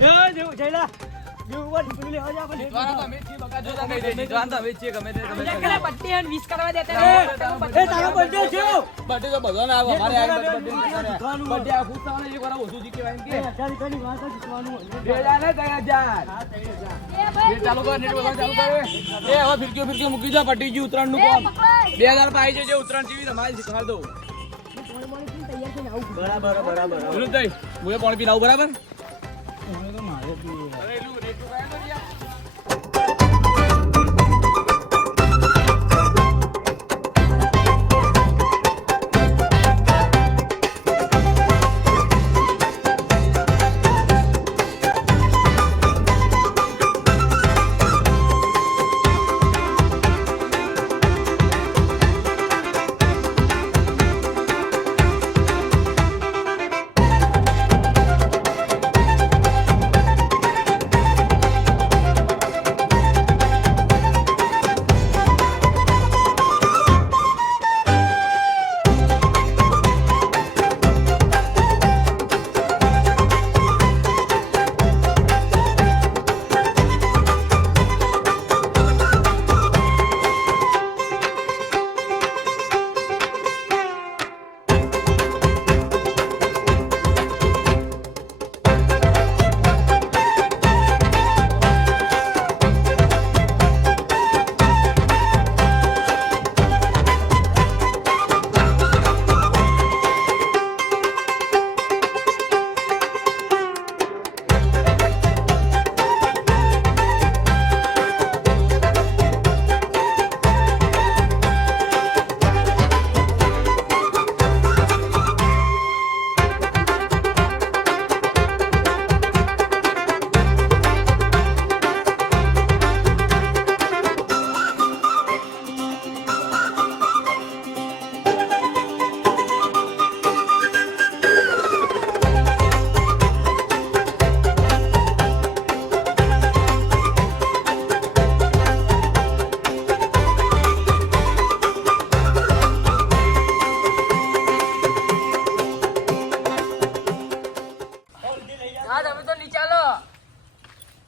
એ જઈલા જીવન પૂરી લેવા જા પણ જીતવાના તો અમે છીએ બકા જો તમે જીતવાના તો અમે છીએ ગમે તે તમે એટલે બર્થડે અને વિશ કરવા દેતા એ તારો બર્થડે છે બર્થડે તો ભગવાન આવે અમારે આ બર્થડે જીતવાનું બર્થડે આ પૂછતાને એક વાર ઓછું જીકે વાઈન કે અત્યારે કઈ વાત જીતવાનું 2000 ને 3000 એ ચાલુ કર નેટ બોલવાનું ચાલુ કર એ હવે ફિરકીઓ મૂકી દો પટી ગયું ઉત્તરાયણ નું કામ 2000 પાઈ છે જે ઉત્તરાયણ જેવી તમારી શીખવાડ દો બરાબર બોલું તઈ મુએ પાણી પીને આવું બરાબર તો મારે પીવું અરે એટલું રેટું કાય તો યાર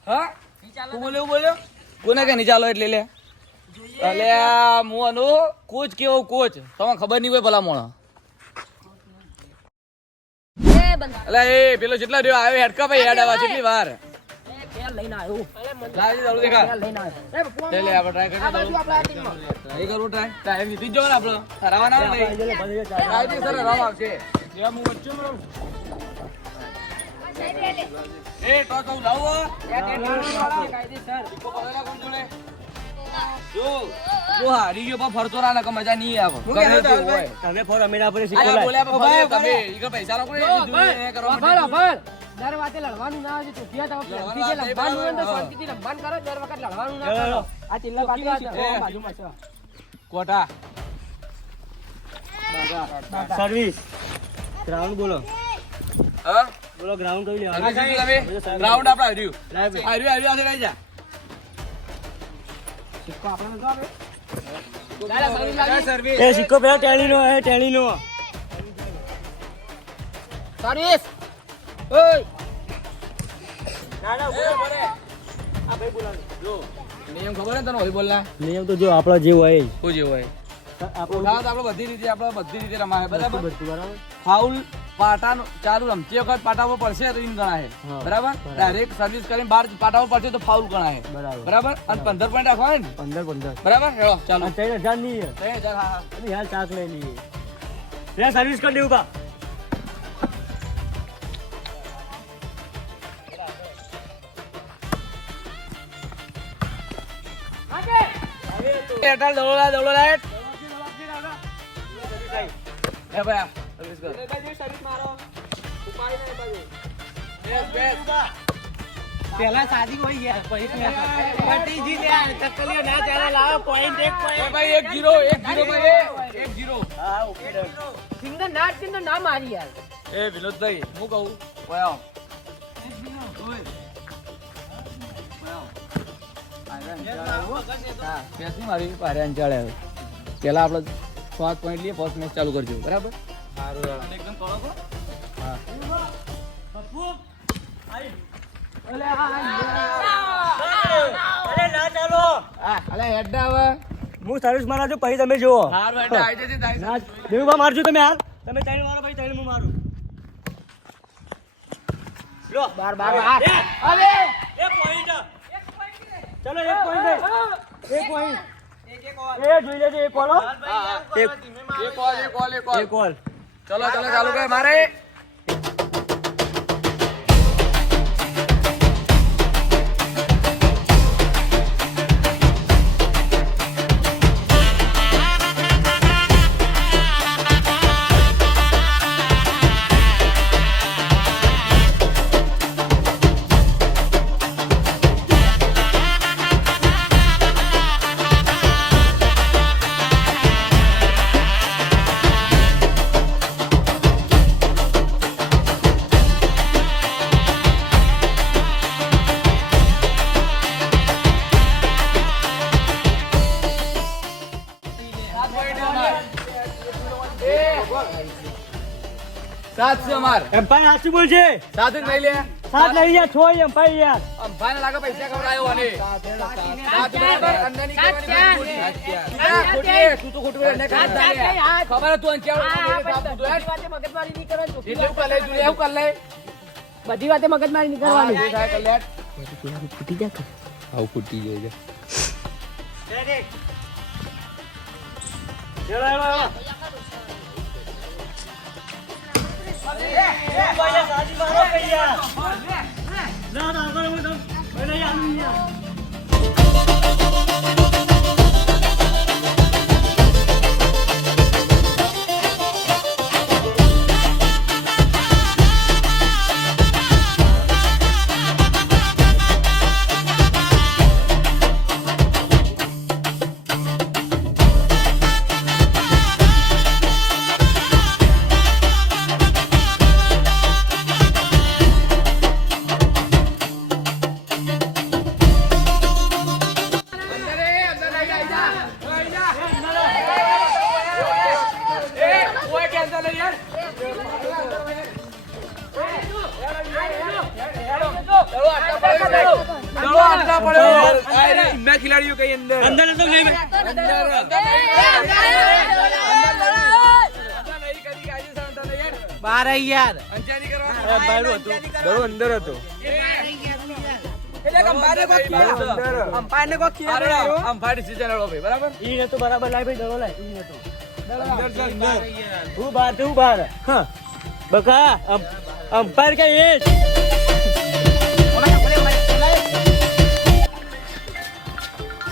હા તું બોલ્યો કોને કે નહીં ચાલો એટલે લે અલે હું અનુ કોચ કેવો કોચ તમને ખબર નહીં હોય ભલા મોણો અલે એ પેલો જેટલા રહ્યો આવ્યો હેડકા ભાઈ હેડ આવા કેટલી વાર લઈને આવ્યો લાવી ચાલુ દેખા લઈને આવ્યો લે આપણે ટ્રાય કરતા ટ્રાય કરું ટ્રાય જીતી જો ને આપણો હરાવાના નહીં રાઈટ સર હરાવ આવશે જે હું વચ્ચે રહું એ તો કહું લાવો કાયદેસર ઇકો પકડેલા કોણ જોડે જો હારી ગયો પણ ફરતો રહા નકર મજા નહીં આવે તમે ફોર અમીરા પર અલ્યા બોલ્યા પર ફરે તમે ઈકો પૈસા લોકો દર વાતે લડવાનું ના આવે ચોકિયા તો પ્રેમથી જે લંબાનું હોય તો શાંતિથી લંબાન કરો દર વખત લડવાનું ના કરો આ ચિલ્લા બાજુમાં છે કોટા સર્વિસ ગ્રાઉન્ડ બોલો હા બોલો ગ્રાઉન્ડ કઈ લેવાનું તમે રાઉન્ડ આપડા હાર્યું આ લઈ જા સિક્કો આપણને જો આવે સર્વિસ એ સિક્કો પેલા ટેલીનો સર્વિસ ઓય ના એ બોલે આ ભાઈ બોલાવો જો નિયમ ખબર હે તને હોય બોલના નિયમ તો જો આપણા જે હોય શું જેવું હોય આપણો આપણે બધી રીતે રમાય બરાબર બરાબર ફાઉલ પાટા ચાલુ રમતી વખત પાટા પર પડશે તો ઇન ગણાય બરાબર ડાયરેક્ટ સર્વિસ કરીને બહાર પાટા પર પડશે તો ફાઉલ ગણાય બરાબર અને 15 પોઈન્ટ રાખવા ને 15 બરાબર હેલો ચાલો 3000 નહીં 3000 હા અરે યાર ચાક લઈ લઈએ લે સર્વિસ કરી દેવું બા એટલ દોડો લાઈટ એ ભાઈ સર્વિસ કર સર્વિસ મારો ઉપાડી નહીં બાજુ બેસ પહેલા સાદી હોય યાર પછી પટી જી લે ચક્કલીઓ ના ચાલે લાવો પોઈન્ટ એક એ પોઈન્ટ ભાઈ 1-0 ભાઈ 1-0 હા ઓકે ડન સિંગલ ના મારી યાર એ વિનોદભાઈ હું કહું વાયો પેલા આપડે 7 પોઈન્ટ લઈએ ફર્સ્ટ મેચ ચાલુ કરજો બરાબર એકદમ અરે ના ચાલો અલે હેડ હવે હું સર્વિસ મારા છું પછી તમે જુઓ હારું હેડ આવી જશે તારી ના દેવુભા મારજો તમે હાલ તમે ત્રણ મારો પછી ત્રણ હું મારું લો બાર હવે એક પોઈન્ટ ચલો એક પોઈન્ટ એ જોઈ લેજો એક કોલ એક કોલ ચલો ચાલુ કર મારે સાત છે અમાર એમ્પાયર સાચું બોલશે સાત જ નહીં લે સાત લઈ ગયા છો એમ્પાયર યાર અંબાને લાગે પૈસા ખવડાયો અને સાત બરાબર અંદરની કરવાની ખોટી તું તો ખોટું એને ખબર તું અંચાવ મગજમારી નહીં કરવાની એટલે કર લે તું એવું કર લે બધી વાતે મગજમારી નહીં કરવાની જે થાય કર લે ફૂટી જા આવું ફૂટી જાય खिलाड़ियों के अंदर अंदर तो नहीं બાર યાર અંદર હતો बराबर ઈ નતો બરાબર લાઈ ભાઈ દડો લાઈ ઈ નતો હું બહાર હા બકા અમ્પાયર કે એ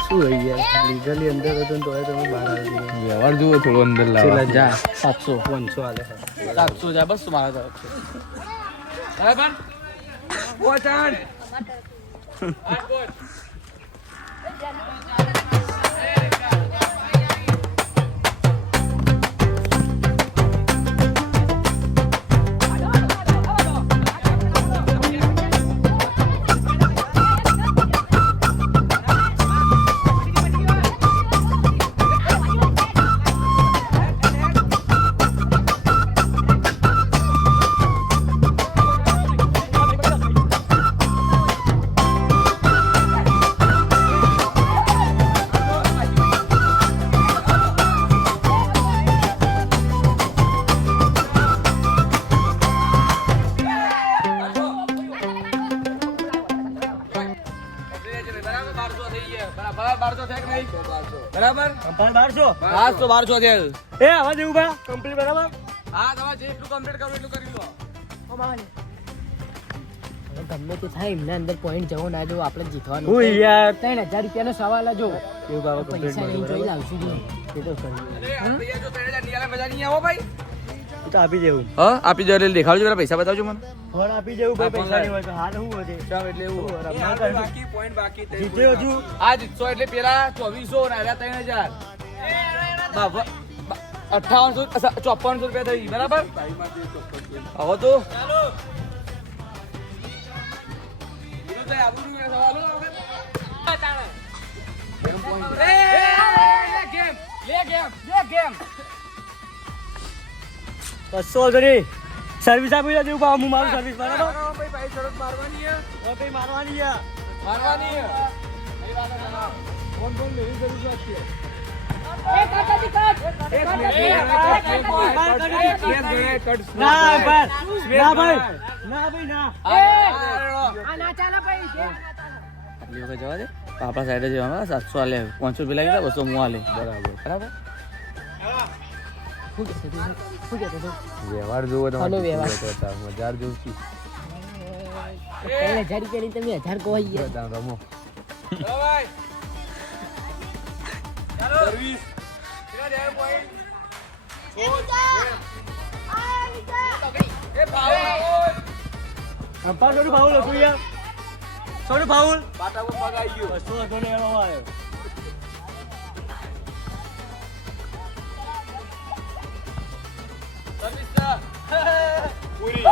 શું રહી યાર લીગલી અંદર હતો તો તમે બહાર આવી ગયા व्यवहार जो थोड़ा अंदर लावा જા 700 500 આલે 700 जा बस तुम्हारा बराबर पोचन बराबर અમ્પાયર 1200 1200 છે એ આવા દેવું બા કમ્પ્લીટ બરાબર હા તમારે જેટલું કમ્પ્લીટ કરવું એટલું કરી લો ગમે તે થાય એમને અંદર પોઈન્ટ જવો ના જો આપણે જીતવાનું હું યાર 3000 રૂપિયાનો સવાલ જો એવું બાબા કમ્પ્લીટ પૈસા નહીં જોઈ લાવશું એ તો કરી અરે ભૈયા જો 3000 નિયાલા મજા નહીં આવો ભાઈ તો આપી દેવું હા આપી દો એટલે દેખાડજો પેલા પૈસા બતાવજો મને ફોન આપી દેવું ભાઈ પૈસા નહીં હોય તો હાલ શું હોય ચાલ એટલે એવું બાકી પોઈન્ટ બાકી જીતે હજુ આ જીતશો એટલે પેલા 2400 ને આલ્યા 3000 5854 રૂપિયા થઈ બરાબર હવે તો કશો વાંધો નહીં સર્વિસ આપી દેજો બા હું મારું સર્વિસ બરાબર ભાઈ ભાઈ શરત મારવાની છે કઈ મારવાની છે મારવાની છે ફોન લેવી જરૂર છે ના ભાઈ ના ભાઈ ના આટલી વખત જવા દે આપણા સાઈડે જવામાં 700 આલે 500 પેલા ગયા 200 હું આલે બરાબર વ્યવહાર જોવો તો હાલો વ્યવહાર. હજાર જોઉં છું 1000 રૂપિયાની તમે 1000 કહો યાર. રમો ભાઈ ચાલો સર્વિસ કેટલા જાય પોઈન્ટ એ ફાઉલ સોનું ફાઉલ હતું યાર સોનું ફાઉલ બાટા પર પગ આવી ગયો શું હતો ને એનો આવ્યો સર્વિસ પૂરી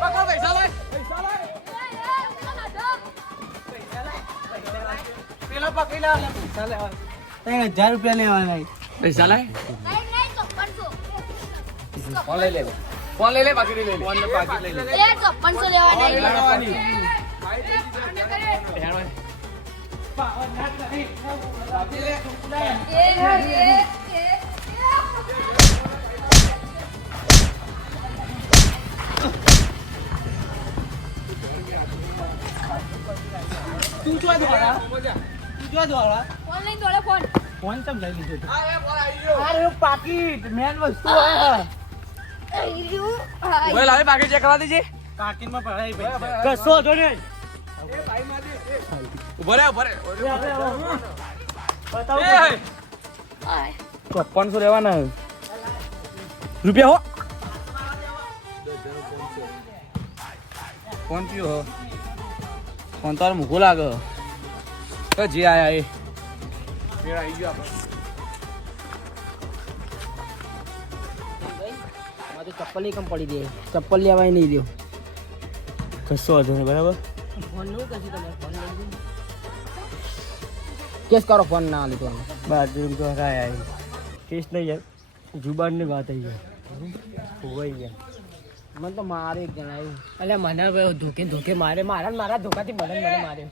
પકડ પૈસા લાય પેલા પકડી લે પૈસા લે 1000 રૂપિયા લેવાના પૈસા લાય ફોન લઈ લે બાકી લઈ લે ફોન ને બાકી લઈ લે લેવાની તું જો દ્વારા ફોન તમ લઈ લીધો આ એ બોલ આવી ગયો અરે પાકીટ મેન વસ્તુ હોય ઓય લાવે બાકી ચેક કરવા દેજે પાકીટ માં પડાઈ ભાઈ કશો હતો ને એ ભાઈ માં દે ઉભો રે બતાવો 500 લેવાના રૂપિયા હો ફોન પીઓ હો ફોન તાર મૂકો લાગે તો જે આયા એ મેળ આવી ગયો આપણે ચપ્પલ ની કમ પડી દે ચપ્પલ લેવાય નહીં દો કશો હતો ને બરાબર ફોન નું કશું તમે ફોન લઈ દો કેસ કરો ફોન ના લીધો બાજુ તો હરાય આવી કેસ નહીં યાર જુબાનની વાત આવી જાય હોવાઈ ગયા મને તો મારે એક જણાયું એટલે મને ધોકે મારે મારા ધોકાથી મને મારે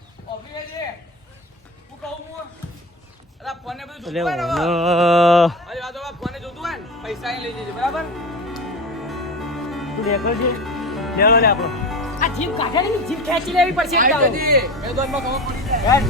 અરે પૈસા લઈ જજે બરાબર તું દેખો છે લેવો લે આપણો આ જીપ કાઢે ને જીપ ખેંચી લેવી પડશે આવી જજે મેદાનમાં ખબર પડી જાય